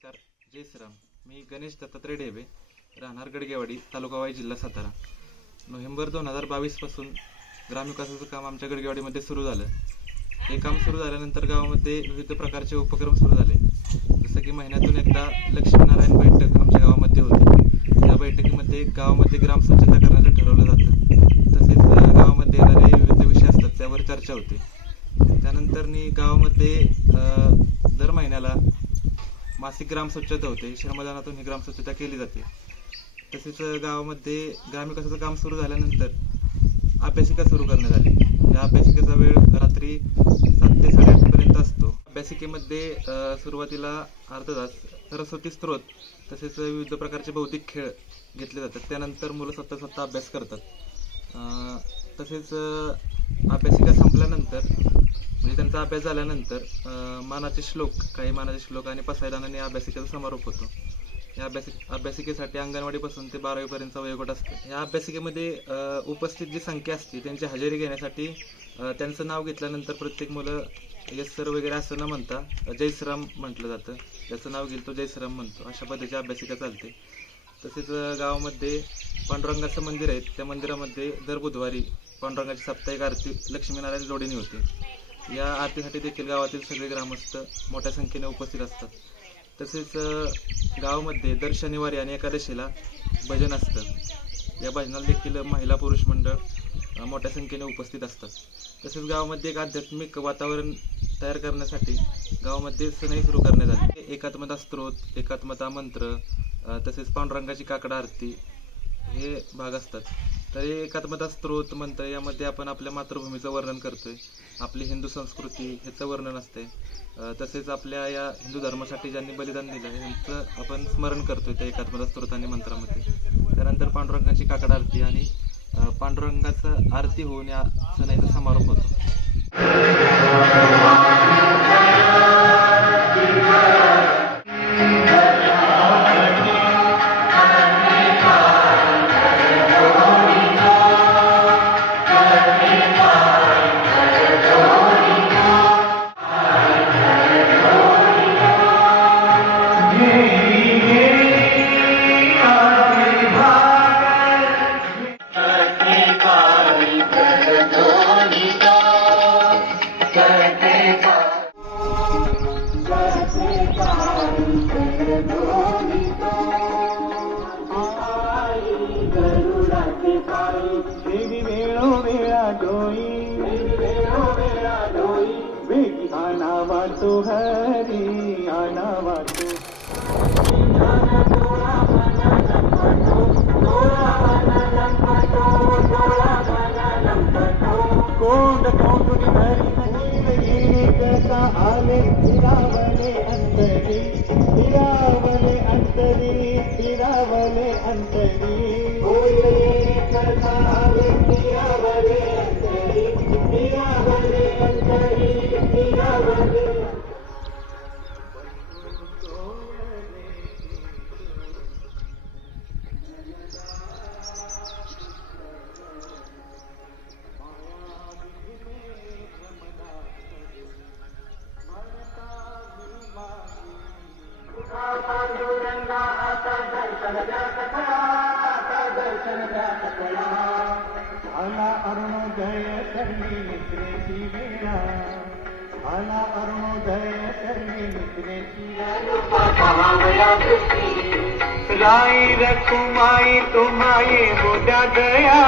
नमस्कार जय श्रीराम. मी गणेश दत्तात्रय ढेबे राहणार गडगेवाडी तालुका वाई जिल्हा सातारा. नोव्हेंबर दोन हजार बावीसपासून ग्रामविकासाचं काम आमच्या गडगेवाडीमध्ये सुरू झालं. हे काम सुरू झाल्यानंतर गावामध्ये विविध प्रकारचे उपक्रम सुरू झाले. जसं की महिन्यातून एकदा लक्ष्मीनारायण बैठक आमच्या गावामध्ये होती. त्या बैठकीमध्ये गावामध्ये ग्राम स्वच्छता करण्याचं ठरवलं जातं. तसेच गावामध्ये येणारे विविध विषय असतात त्यावर चर्चा होते. त्यानंतर मी गावामध्ये दर महिन्याला मासिक ग्राम स्वच्छता होते श्रमदानातून ही ग्राम स्वच्छता केली जाते. तसेच गावामध्ये ग्रामविकासाचं काम सुरू झाल्यानंतर अभ्यासिका सुरू करण्यात आली. या अभ्यासिकेचा वेळ रात्री सात ते साडेआठपर्यंत असतो. अभ्यासिकेमध्ये सुरुवातीला अर्धा तास सरस्वती स्त्रोत तसेच विविध प्रकारचे बौद्धिक खेळ घेतले जातात. त्यानंतर मुलं स्वतः स्वतः अभ्यास करतात. तसेच अभ्यासिका संपल्यानंतर म्हणजे त्यांचा अभ्यास झाल्यानंतर मानाचे श्लोक काही मानाचे श्लोक आणि पसायदानाने अभ्यासिकेचा समारोप होतो. या अभ्यासिक अभ्यासिकेसाठी अंगणवाडीपासून ते बारावीपर्यंतचा वयोगट असतो. या अभ्यासिकेमध्ये उपस्थित जी संख्या असते त्यांची हजेरी घेण्यासाठी त्यांचं नाव घेतल्यानंतर प्रत्येक मुलं यस सर वगैरे असं न म्हणता जयश्राम म्हटलं जातं. ज्याचं नाव घेईल तो जयश्राम म्हणतो. अशा पद्धतीची अभ्यासिका चालते. तसेच गावामध्ये पांडुरंगाचं मंदिर आहे. त्या मंदिरामध्ये दर बुधवारी पांडुरंगाची साप्ताहिक आरती लक्ष्मीनारायण जोडीने होते. या आरतीसाठी देखील गावातील सगळे ग्रामस्थ मोठ्या संख्येने उपस्थित असतात. तसेच गावामध्ये दर शनिवारी आणि एकादशीला भजन असतं. या भजनाला देखील महिला पुरुष मंडळ मोठ्या संख्येने उपस्थित असतात. तसेच गावामध्ये एक आध्यात्मिक वातावरण तयार करण्यासाठी गावामध्ये सणही सुरू करण्यात आले. एकात्मता स्त्रोत एकात्मता मंत्र तसेच पांडुरंगाची काकडा आरती हे भाग असतात. तर हे एकात्मता स्त्रोत म्हणतं यामध्ये आपण आपल्या मातृभूमीचं वर्णन करतोय. आपली हिंदू संस्कृती ह्याचं वर्णन असते तसेच आपल्या या हिंदू धर्मासाठी ज्यांनी बलिदान दिलं यांचं आपण स्मरण करतोय त्या एकात्मता स्त्रोत आणि मंत्रामध्ये. त्यानंतर पांडुरंगाची काकड आरती आणि पांडुरंगाचं आरती होऊन या सणाचा समारोप होतो. تكون لمهدي كيف آمن إلى ولي أنتني भला अरणोदय अनी अरुणोदय भला अरुणोद अनी कृषी रखुमाई रखु माई दया